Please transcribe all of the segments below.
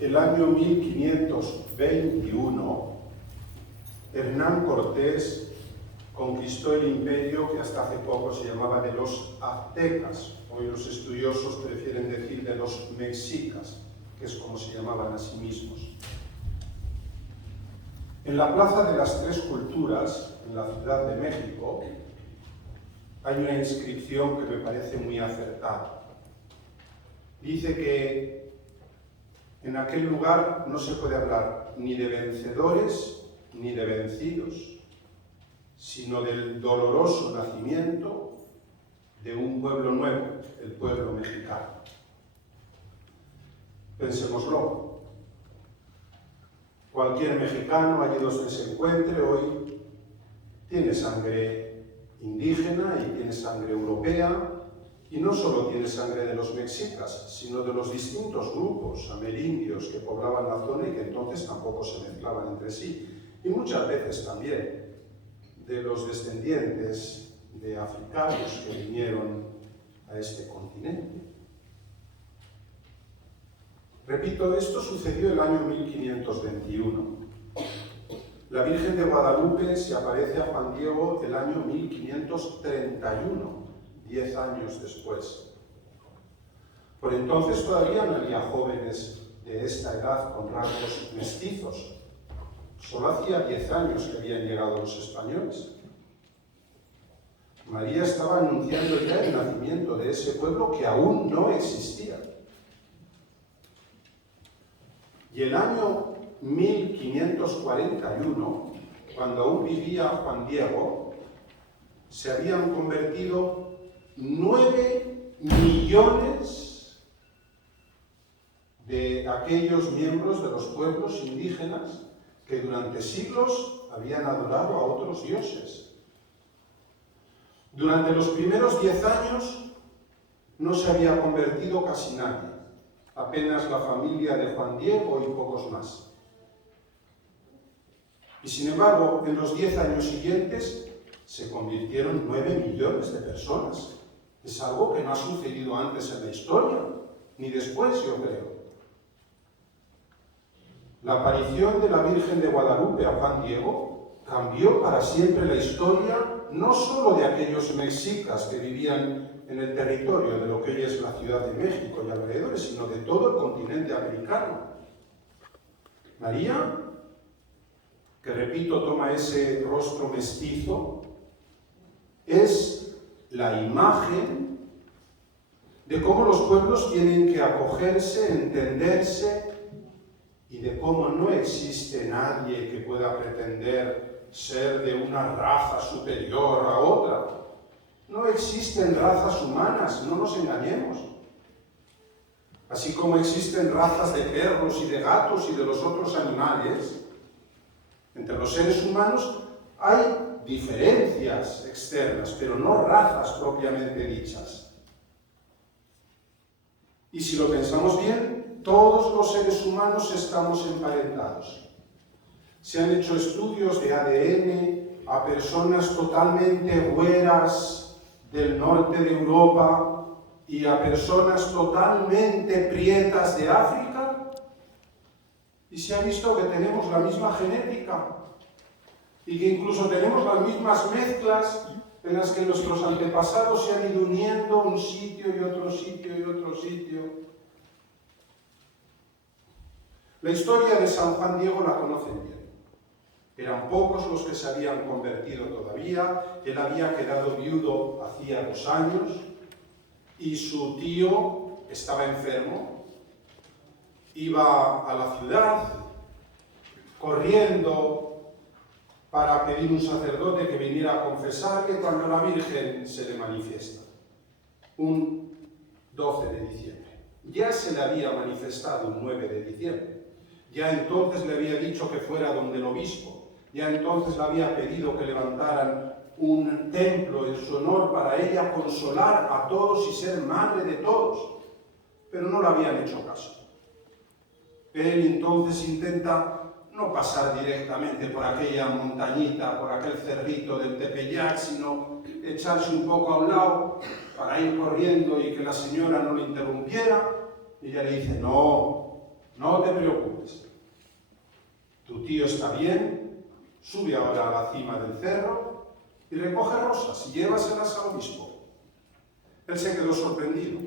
el año 1521, Hernán Cortés conquistó el imperio que hasta hace poco se llamaba de los aztecas. Hoy los estudiosos prefieren decir de los mexicas, que es como se llamaban a sí mismos. En la Plaza de las Tres Culturas, en la Ciudad de México, hay una inscripción que me parece muy acertada. Dice que en aquel lugar no se puede hablar ni de vencedores ni de vencidos, sino del doloroso nacimiento de un pueblo nuevo, el pueblo mexicano. Pensémoslo. Cualquier mexicano, allí donde se encuentre hoy, tiene sangre indígena y tiene sangre europea, y no solo tiene sangre de los mexicas, sino de los distintos grupos amerindios que poblaban la zona y que entonces tampoco se mezclaban entre sí, y muchas veces también de los descendientes de africanos que vinieron a este continente. Repito, esto sucedió el año 1521. La Virgen de Guadalupe se aparece a Juan Diego el año 1531, 10 años después. Por entonces todavía no había jóvenes de esta edad con rasgos mestizos. Solo hacía 10 años que habían llegado los españoles. María estaba anunciando ya el nacimiento de ese pueblo que aún no existía. Y el año 1541, cuando aún vivía Juan Diego, se habían convertido 9 millones de aquellos miembros de los pueblos indígenas que durante siglos habían adorado a otros dioses. Durante los primeros 10 años no se había convertido casi nadie, apenas la familia de Juan Diego y pocos más. Y sin embargo, en los 10 años siguientes se convirtieron 9 millones de personas. Es algo que no ha sucedido antes en la historia, ni después, yo creo. La aparición de la Virgen de Guadalupe a Juan Diego cambió para siempre la historia, no solo de aquellos mexicas que vivían en el territorio de lo que hoy es la Ciudad de México y alrededores, sino de todo el continente americano. María, que repito, toma ese rostro mestizo, es la imagen de cómo los pueblos tienen que acogerse, entenderse, y de cómo no existe nadie que pueda pretender ser de una raza superior a otra. No existen razas humanas, no nos engañemos. Así como existen razas de perros y de gatos y de los otros animales, entre los seres humanos hay diferencias externas, pero no razas propiamente dichas. Y si lo pensamos bien, todos los seres humanos estamos emparentados. Se han hecho estudios de ADN a personas totalmente güeras del norte de Europa y a personas totalmente prietas de África, y se ha visto que tenemos la misma genética y que incluso tenemos las mismas mezclas en las que nuestros antepasados se han ido uniendo un sitio y otro sitio y otro sitio. La historia de San Juan Diego la conocen bien. Eran pocos los que se habían convertido todavía. Él había quedado viudo hacía 2 años y su tío estaba enfermo. Iba a la ciudad corriendo para pedir un sacerdote que viniera a confesarle cuando la Virgen se le manifiesta. Un 12 de diciembre. Ya se le había manifestado un 9 de diciembre. Ya entonces le había dicho que fuera donde el obispo. Ya entonces le había pedido que levantaran un templo en su honor para ella consolar a todos y ser madre de todos. Pero no le habían hecho caso. Él entonces intenta no pasar directamente por aquella montañita, por aquel cerrito del Tepeyac, sino echarse un poco a un lado para ir corriendo y que la señora no le interrumpiera. Y ella le dice, no, no te preocupes. Tu tío está bien, sube ahora a la cima del cerro y recoge rosas y llévaselas al obispo. Él se quedó sorprendido,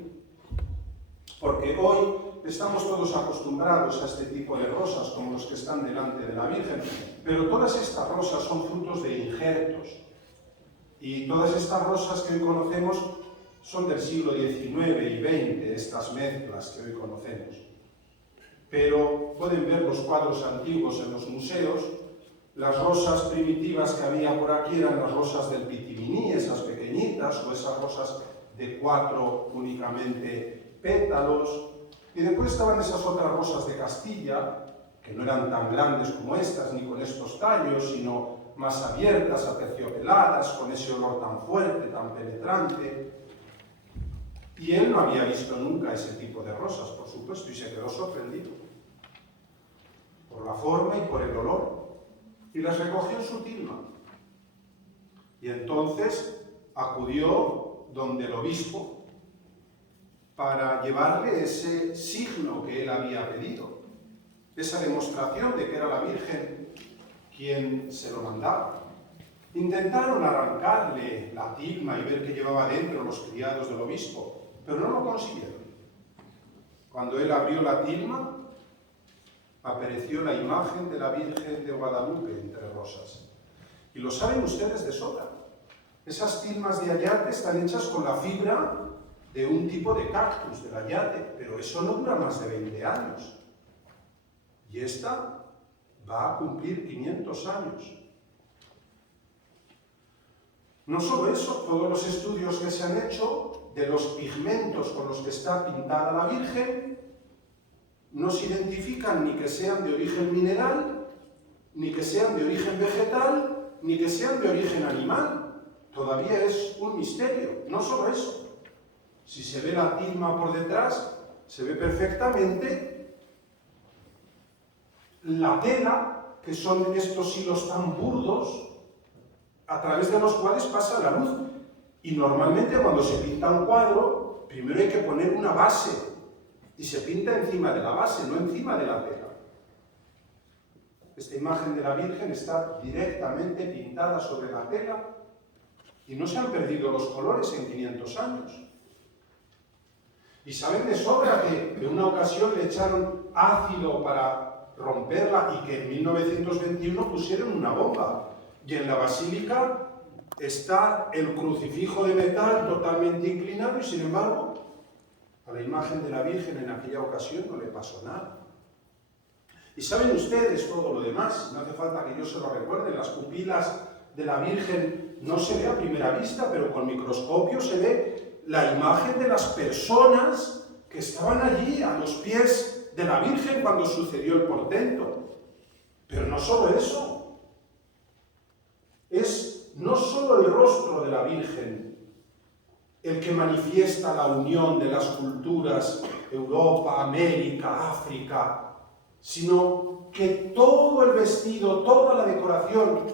porque hoy estamos todos acostumbrados a este tipo de rosas, como los que están delante de la Virgen, pero todas estas rosas son frutos de injertos. Y todas estas rosas que hoy conocemos son del siglo XIX y XX, estas mezclas que hoy conocemos. Pero pueden ver los cuadros antiguos en los museos. Las rosas primitivas que había por aquí eran las rosas del Pitiminí, esas pequeñitas, o esas rosas de 4 únicamente pétalos. Y después estaban esas otras rosas de Castilla, que no eran tan grandes como estas, ni con estos tallos, sino más abiertas, aterciopeladas, con ese olor tan fuerte, tan penetrante. Y él no había visto nunca ese tipo de rosas, por supuesto, y se quedó sorprendido por la forma y por el olor. Y las recogió en su tilma. Y entonces acudió donde el obispo para llevarle ese signo que él había pedido, esa demostración de que era la Virgen quien se lo mandaba. Intentaron arrancarle la tilma y ver qué llevaba dentro los criados del obispo, pero no lo consiguieron. Cuando él abrió la tilma, apareció la imagen de la Virgen de Guadalupe entre rosas. Y lo saben ustedes de sobra. Esas tilmas de ayate están hechas con la fibra de un tipo de cactus, del ayate, pero eso no dura más de 20 años. Y esta va a cumplir 500 años. No solo eso, todos los estudios que se han hecho de los pigmentos con los que está pintada la Virgen no se identifican ni que sean de origen mineral, ni que sean de origen vegetal, ni que sean de origen animal. Todavía es un misterio. No solo eso. Si se ve la tilma por detrás, se ve perfectamente la tela, que son estos hilos tan burdos, a través de los cuales pasa la luz. Y normalmente cuando se pinta un cuadro, primero hay que poner una base, y se pinta encima de la base, no encima de la tela. Esta imagen de la Virgen está directamente pintada sobre la tela, y no se han perdido los colores en 500 años. Y saben de sobra que en una ocasión le echaron ácido para romperla y que en 1921 pusieron una bomba. Y en la basílica está el crucifijo de metal totalmente inclinado y sin embargo a la imagen de la Virgen en aquella ocasión no le pasó nada. Y saben ustedes todo lo demás, no hace falta que yo se lo recuerde, las pupilas de la Virgen no se ve a primera vista, pero con microscopio se ve la imagen de las personas que estaban allí a los pies de la Virgen cuando sucedió el portento. Pero no solo eso, es no solo el rostro de la Virgen el que manifiesta la unión de las culturas Europa, América, África, sino que todo el vestido, toda la decoración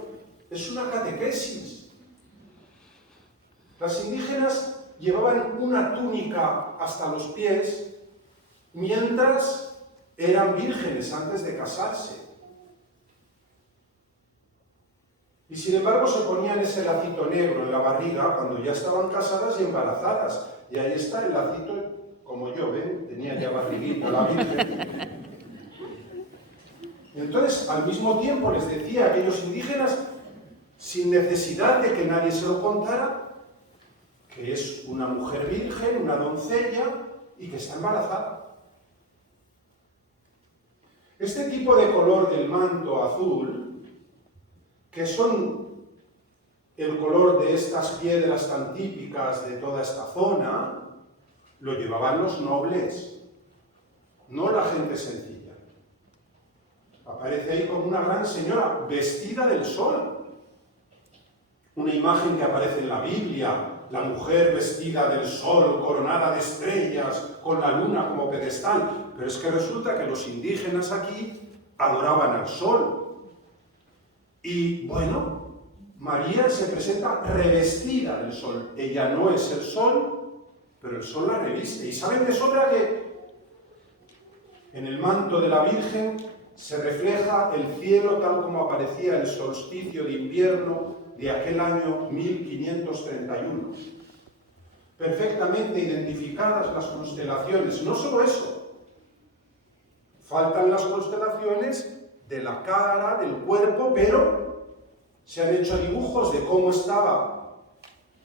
es una catequesis. Las indígenas llevaban una túnica hasta los pies mientras eran vírgenes antes de casarse. Y sin embargo se ponían ese lacito negro en la barriga cuando ya estaban casadas y embarazadas. Y ahí está el lacito, como yo, ¿ven? Tenía ya barriguita la Virgen. Entonces, al mismo tiempo les decía a aquellos indígenas, sin necesidad de que nadie se lo contara, que es una mujer virgen, una doncella, y que está embarazada. Este tipo de color del manto azul, que son el color de estas piedras tan típicas de toda esta zona, lo llevaban los nobles, no la gente sencilla. Aparece ahí como una gran señora vestida del sol. Una imagen que aparece en la Biblia, la mujer vestida del sol, coronada de estrellas, con la luna como pedestal. Pero es que resulta que los indígenas aquí adoraban al sol. Y bueno, María se presenta revestida del sol. Ella no es el sol, pero el sol la reviste. Y saben de sobra que En el manto de la Virgen se refleja el cielo tal como aparecía el solsticio de invierno de aquel año 1531. Perfectamente identificadas las constelaciones. No solo eso, faltan las constelaciones de la cara, del cuerpo, pero se han hecho dibujos de cómo estaba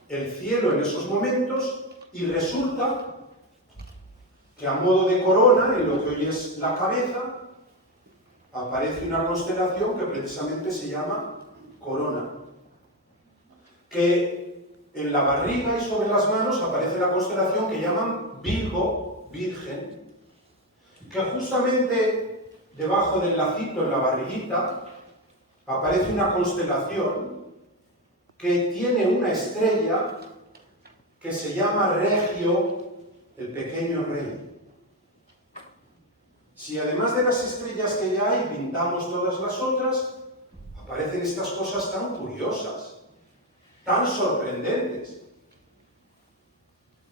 el cielo en esos momentos y resulta que a modo de corona, en lo que hoy es la cabeza, aparece una constelación que precisamente se llama Corona. Que en la barriga y sobre las manos aparece la constelación que llaman Virgo, Virgen, que justamente debajo del lacito, en la barriguita, aparece una constelación que tiene una estrella que se llama Regio, el pequeño rey. Si además de las estrellas que ya hay pintamos todas las otras, aparecen estas cosas tan curiosas, tan sorprendentes.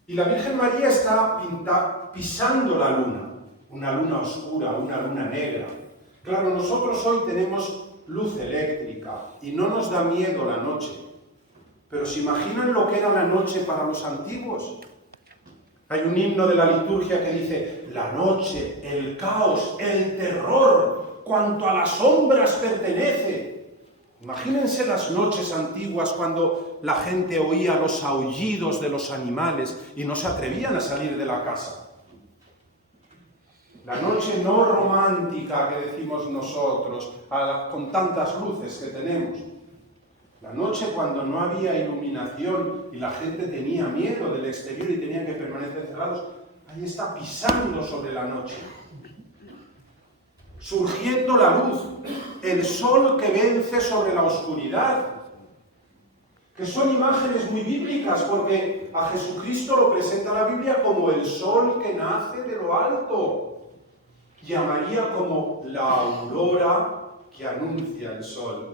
Y la Virgen María está pisando la luna, una luna oscura, una luna negra. Claro, nosotros hoy tenemos luz eléctrica y no nos da miedo la noche. Pero ¿se imaginan lo que era la noche para los antiguos? Hay un himno de la liturgia que dice: la noche, el caos, el terror, cuanto a las sombras pertenece. Imagínense las noches antiguas cuando la gente oía los aullidos de los animales y no se atrevían a salir de la casa. La noche no romántica que decimos nosotros, con tantas luces que tenemos. La noche cuando no había iluminación y la gente tenía miedo del exterior y tenían que permanecer cerrados. Ahí está pisando sobre la noche. Surgiendo la luz, el sol que vence sobre la oscuridad. Que son imágenes muy bíblicas porque a Jesucristo lo presenta la Biblia como el sol que nace de lo alto. Y a María como la aurora que anuncia el sol.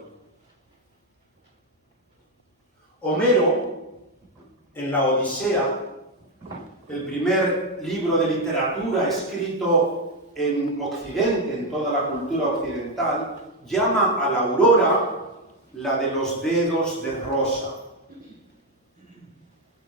Homero, en la Odisea, el primer libro de literatura escrito en Occidente, en toda la cultura occidental, llama a la aurora la de los dedos de rosa.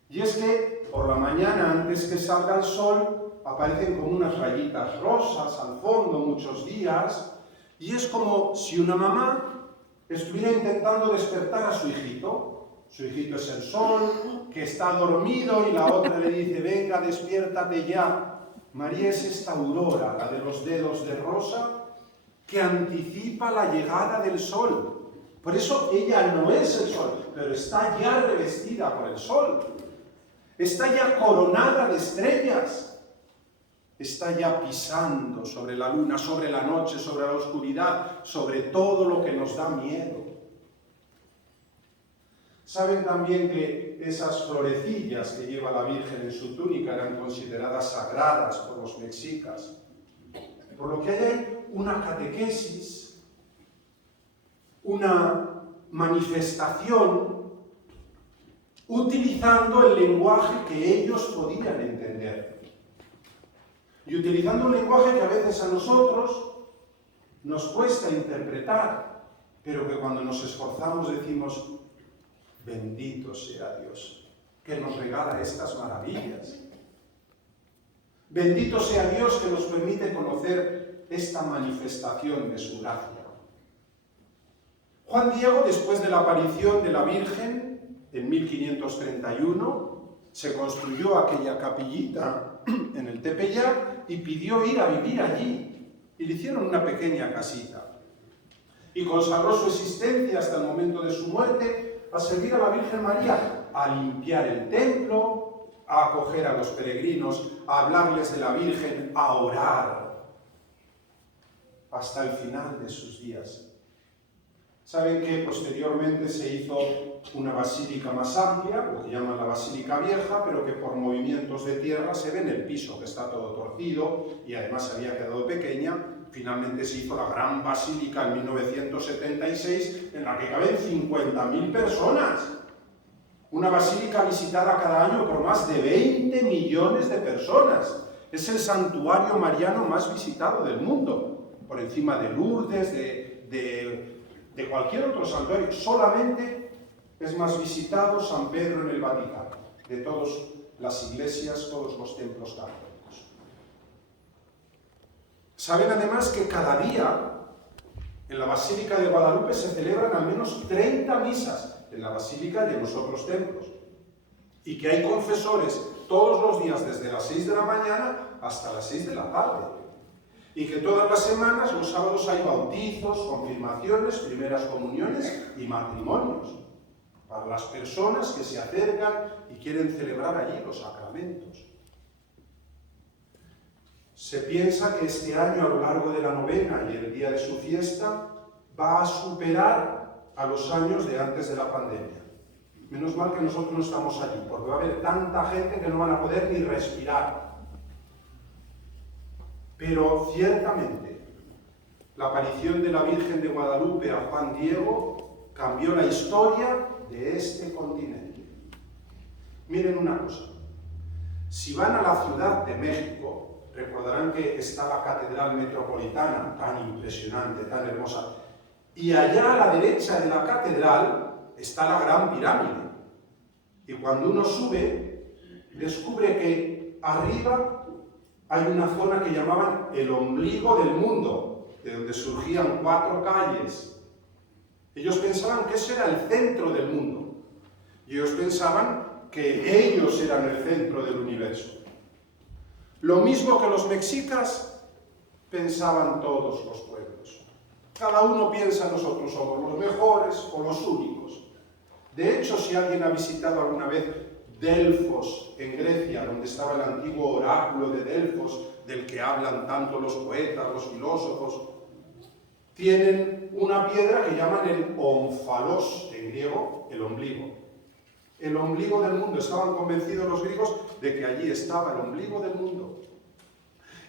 Y es que por la mañana, antes que salga el sol, aparecen como unas rayitas rosas al fondo muchos días, y es como si una mamá estuviera intentando despertar a su hijito. Su hijito es el sol, que está dormido, y la otra le dice: venga, despiértate ya. María es esta aurora, la de los dedos de rosa, que anticipa la llegada del sol. Por eso ella no es el sol, pero está ya revestida por el sol. Está ya coronada de estrellas. Está ya pisando sobre la luna, sobre la noche, sobre la oscuridad, sobre todo lo que nos da miedo. Saben también que esas florecillas que lleva la Virgen en su túnica eran consideradas sagradas por los mexicas. Por lo que hay una catequesis, una manifestación, utilizando el lenguaje que ellos podían entender. Y utilizando un lenguaje que a veces a nosotros nos cuesta interpretar, pero que cuando nos esforzamos decimos: bendito sea Dios, que nos regala estas maravillas. Bendito sea Dios que nos permite conocer esta manifestación de su gracia. Juan Diego, después de la aparición de la Virgen, en 1531, se construyó aquella capillita en el Tepeyac y pidió ir a vivir allí. Y le hicieron una pequeña casita. Y consagró su existencia hasta el momento de su muerte a servir a la Virgen María, a limpiar el templo, a acoger a los peregrinos, a hablarles de la Virgen, a orar, hasta el final de sus días. Saben que posteriormente se hizo una basílica más amplia, lo que llaman la Basílica Vieja, pero que por movimientos de tierra se ve en el piso, que está todo torcido y además había quedado pequeña. Finalmente se hizo la gran basílica en 1976, en la que caben 50.000 personas. Una basílica visitada cada año por más de 20 millones de personas. Es el santuario mariano más visitado del mundo, por encima de Lourdes, de cualquier otro santuario. Solamente es más visitado San Pedro en el Vaticano, de todas las iglesias, todos los templos católicos. Saben además que cada día en la Basílica de Guadalupe se celebran al menos 30 misas en la Basílica y en los otros templos. Y que hay confesores todos los días desde las 6 de la mañana hasta las 6 de la tarde. Y que todas las semanas, los sábados, hay bautizos, confirmaciones, primeras comuniones y matrimonios para las personas que se acercan y quieren celebrar allí los sacramentos. Se piensa que este año, a lo largo de la novena y el día de su fiesta, va a superar a los años de antes de la pandemia. Menos mal que nosotros no estamos allí, porque va a haber tanta gente que no van a poder ni respirar. Pero ciertamente, la aparición de la Virgen de Guadalupe a Juan Diego cambió la historia de este continente. Miren una cosa, si van a la Ciudad de México, recordarán que está la Catedral Metropolitana, tan impresionante, tan hermosa, y allá a la derecha de la catedral está la Gran Pirámide. Y cuando uno sube, descubre que arriba hay una zona que llamaban el ombligo del mundo, de donde surgían 4 calles. Ellos pensaban que ese era el centro del mundo. Y ellos pensaban que ellos eran el centro del universo. Lo mismo que los mexicas pensaban todos los pueblos. Cada uno piensa nosotros somos los mejores o los únicos. De hecho, si alguien ha visitado alguna vez Delfos, en Grecia, donde estaba el antiguo oráculo de Delfos, del que hablan tanto los poetas, los filósofos, tienen una piedra que llaman el ónfalos, en griego, el ombligo. El ombligo del mundo. Estaban convencidos los griegos de que allí estaba el ombligo del mundo.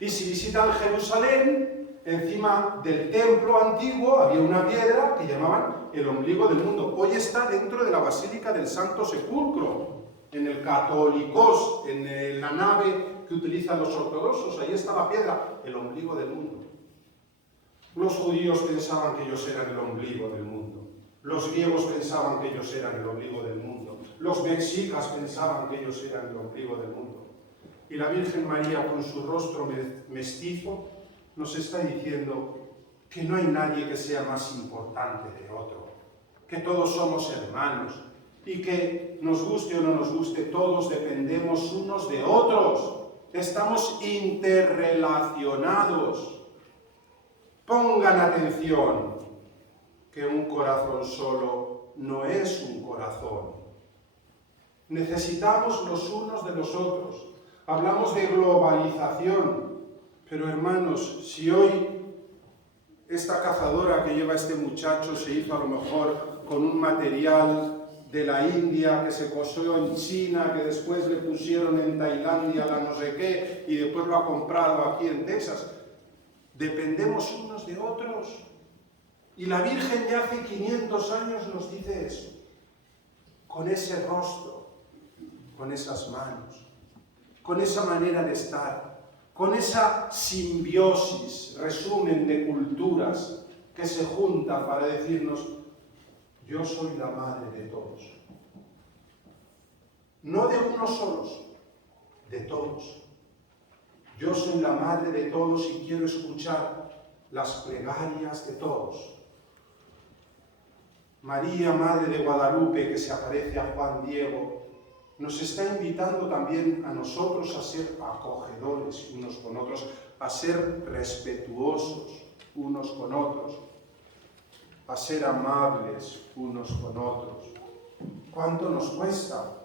Y si visitan Jerusalén, encima del templo antiguo había una piedra que llamaban el ombligo del mundo. Hoy está dentro de la Basílica del Santo Sepulcro, en el Católicos, en la nave que utilizan los ortodoxos. Ahí está la piedra, el ombligo del mundo. Los judíos pensaban que ellos eran el ombligo del mundo. Los griegos pensaban que ellos eran el ombligo del mundo. Los mexicas pensaban que ellos eran el ombligo del mundo. Y la Virgen María, con su rostro mestizo, nos está diciendo que no hay nadie que sea más importante de otro, que todos somos hermanos y que nos guste o no nos guste, todos dependemos unos de otros. Estamos interrelacionados. Pongan atención, que un corazón solo no es un corazón. Necesitamos los unos de los otros. Hablamos de globalización, pero hermanos, si hoy esta cazadora que lleva este muchacho se hizo a lo mejor con un material de la India que se cosió en China, que después le pusieron en Tailandia la no sé qué, y después lo ha comprado aquí en Texas, dependemos unos de otros. Y la Virgen ya hace 500 años nos dice eso, con ese rostro, con esas manos, con esa manera de estar, con esa simbiosis, resumen de culturas que se juntan para decirnos: yo soy la madre de todos. No de unos solos, de todos. Yo soy la madre de todos y quiero escuchar las plegarias de todos. María, Madre de Guadalupe, que se aparece a Juan Diego, nos está invitando también a nosotros a ser acogedores unos con otros, a ser respetuosos unos con otros, a ser amables unos con otros. ¿Cuánto nos cuesta?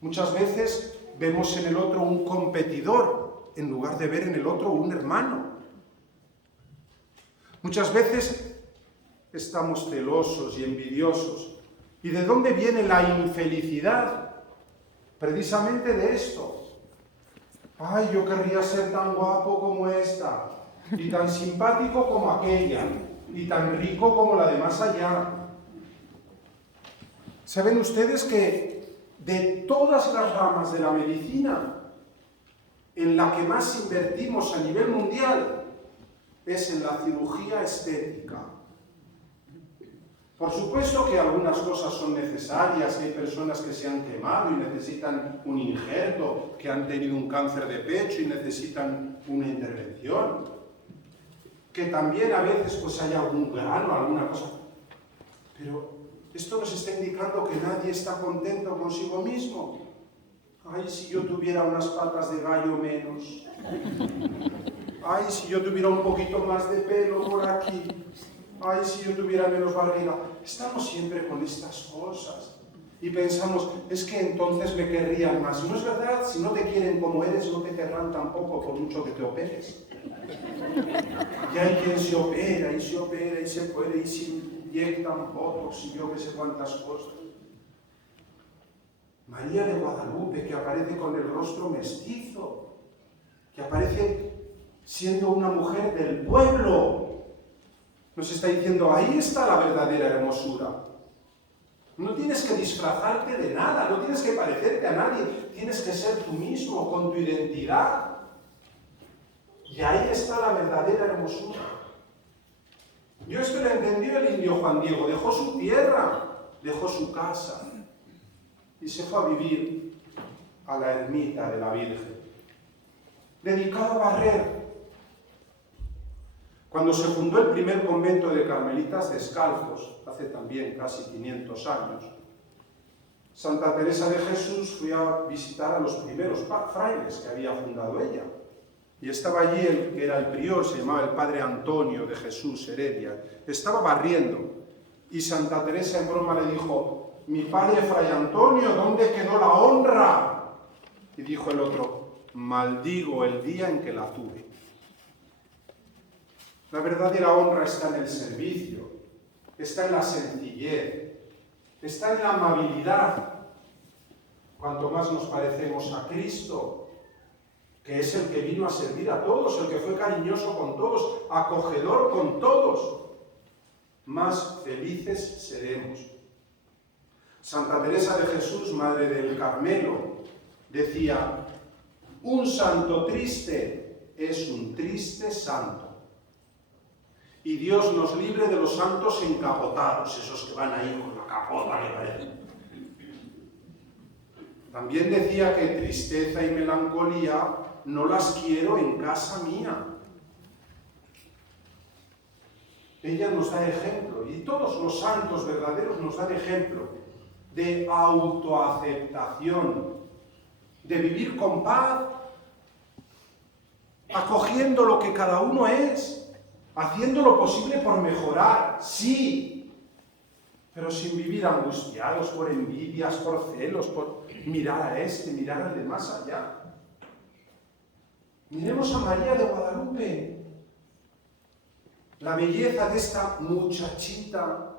Muchas veces vemos en el otro un competidor, en lugar de ver en el otro un hermano. Muchas veces estamos celosos y envidiosos. ¿Y de dónde viene la infelicidad? Precisamente de esto. Ay, yo querría ser tan guapo como esta, y tan simpático como aquella, y tan rico como la de más allá. ¿Saben ustedes que de todas las ramas de la medicina, en la que más invertimos a nivel mundial es en la cirugía estética. Por supuesto que algunas cosas son necesarias, hay personas que se han quemado y necesitan un injerto, que han tenido un cáncer de pecho y necesitan una intervención, que también a veces pues hay algún grano, alguna cosa. Pero esto nos está indicando que nadie está contento consigo mismo. Ay, si yo tuviera unas patas de gallo menos. Ay, si yo tuviera un poquito más de pelo por aquí. Ay, si yo tuviera menos barriga. Estamos siempre con estas cosas. Y pensamos, es que entonces me querrían más. No es verdad, si no te quieren como eres, no te querrán tampoco por mucho que te operes. Y hay quien se opera y se opera y se puede y se inyectan botox y yo que sé cuántas cosas. María de Guadalupe, que aparece con el rostro mestizo, que aparece siendo una mujer del pueblo, nos está diciendo, ahí está la verdadera hermosura. No tienes que disfrazarte de nada, no tienes que parecerte a nadie, tienes que ser tú mismo, con tu identidad. Y ahí está la verdadera hermosura. Yo esto lo entendió el indio Juan Diego, dejó su tierra, dejó su casa y se fue a vivir a la ermita de la Virgen, dedicado a barrer. Cuando se fundó el primer convento de carmelitas descalzos, hace también casi 500 años, Santa Teresa de Jesús fue a visitar a los primeros frailes que había fundado ella. Y estaba allí el que era el prior, se llamaba el padre Antonio de Jesús Heredia. Estaba barriendo y Santa Teresa en broma le dijo, mi padre Fray Antonio, ¿dónde quedó la honra? Y dijo el otro, maldigo el día en que la tuve. La verdadera honra está en el servicio, está en la sencillez, está en la amabilidad. Cuanto más nos parecemos a Cristo, que es el que vino a servir a todos, el que fue cariñoso con todos, acogedor con todos, más felices seremos. Santa Teresa de Jesús, Madre del Carmelo, decía, un santo triste es un triste santo. Y Dios nos libre de los santos encapotados, esos que van ahí con la capota que parece. También decía que tristeza y melancolía no las quiero en casa mía. Ella nos da ejemplo, y todos los santos verdaderos nos dan ejemplo de autoaceptación, de vivir con paz, acogiendo lo que cada uno es, haciendo lo posible por mejorar, sí, pero sin vivir angustiados por envidias, por celos, por mirar a este, mirar al de más allá. Miremos a María de Guadalupe, la belleza de esta muchachita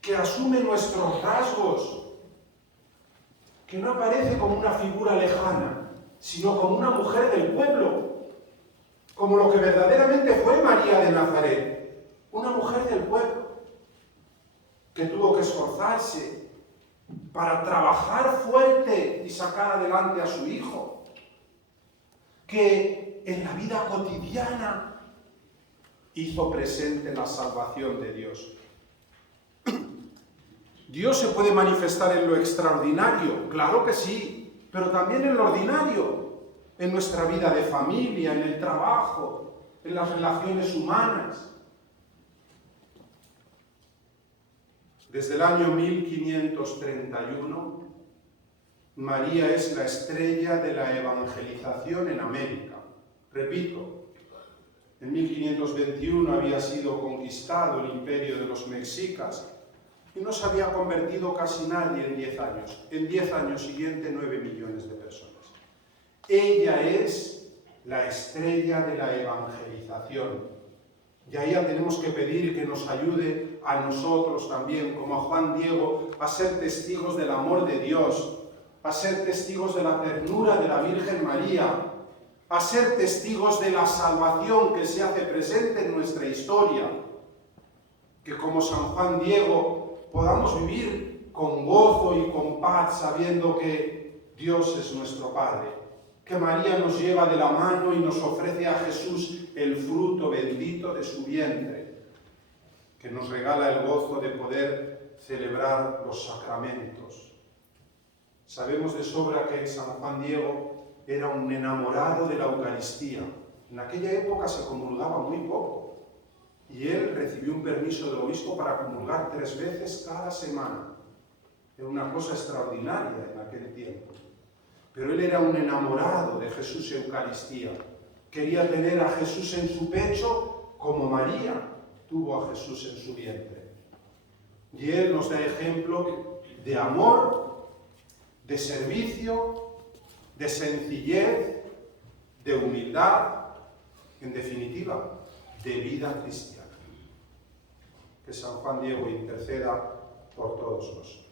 que asume nuestros rasgos, que no aparece como una figura lejana, sino como una mujer del pueblo, como lo que verdaderamente fue María de Nazaret, una mujer del pueblo, que tuvo que esforzarse para trabajar fuerte y sacar adelante a su hijo, que en la vida cotidiana hizo presente la salvación de Dios. Dios se puede manifestar en lo extraordinario, claro que sí, pero también en lo ordinario, en nuestra vida de familia, en el trabajo, en las relaciones humanas. Desde el año 1531, María es la estrella de la evangelización en América. Repito, en 1521 había sido conquistado el imperio de los mexicas y no se había convertido casi nadie en 10 años. En 10 años siguientes, 9 millones de personas. Ella es la estrella de la evangelización. Y a ella tenemos que pedir que nos ayude a nosotros también, como a Juan Diego, a ser testigos del amor de Dios, a ser testigos de la ternura de la Virgen María, a ser testigos de la salvación que se hace presente en nuestra historia. Que como San Juan Diego podamos vivir con gozo y con paz, sabiendo que Dios es nuestro Padre, que María nos lleva de la mano y nos ofrece a Jesús el fruto bendito de su vientre, que nos regala el gozo de poder celebrar los sacramentos. Sabemos de sobra que San Juan Diego era un enamorado de la Eucaristía. En aquella época se comulgaba muy poco y él recibió un permiso del obispo para comulgar 3 veces cada semana. Era una cosa extraordinaria en aquel tiempo. Pero él era un enamorado de Jesús Eucaristía. Quería tener a Jesús en su pecho como María tuvo a Jesús en su vientre. Y él nos da ejemplo de amor, de servicio, de sencillez, de humildad, en definitiva, de vida cristiana. Que San Juan Diego interceda por todos nosotros.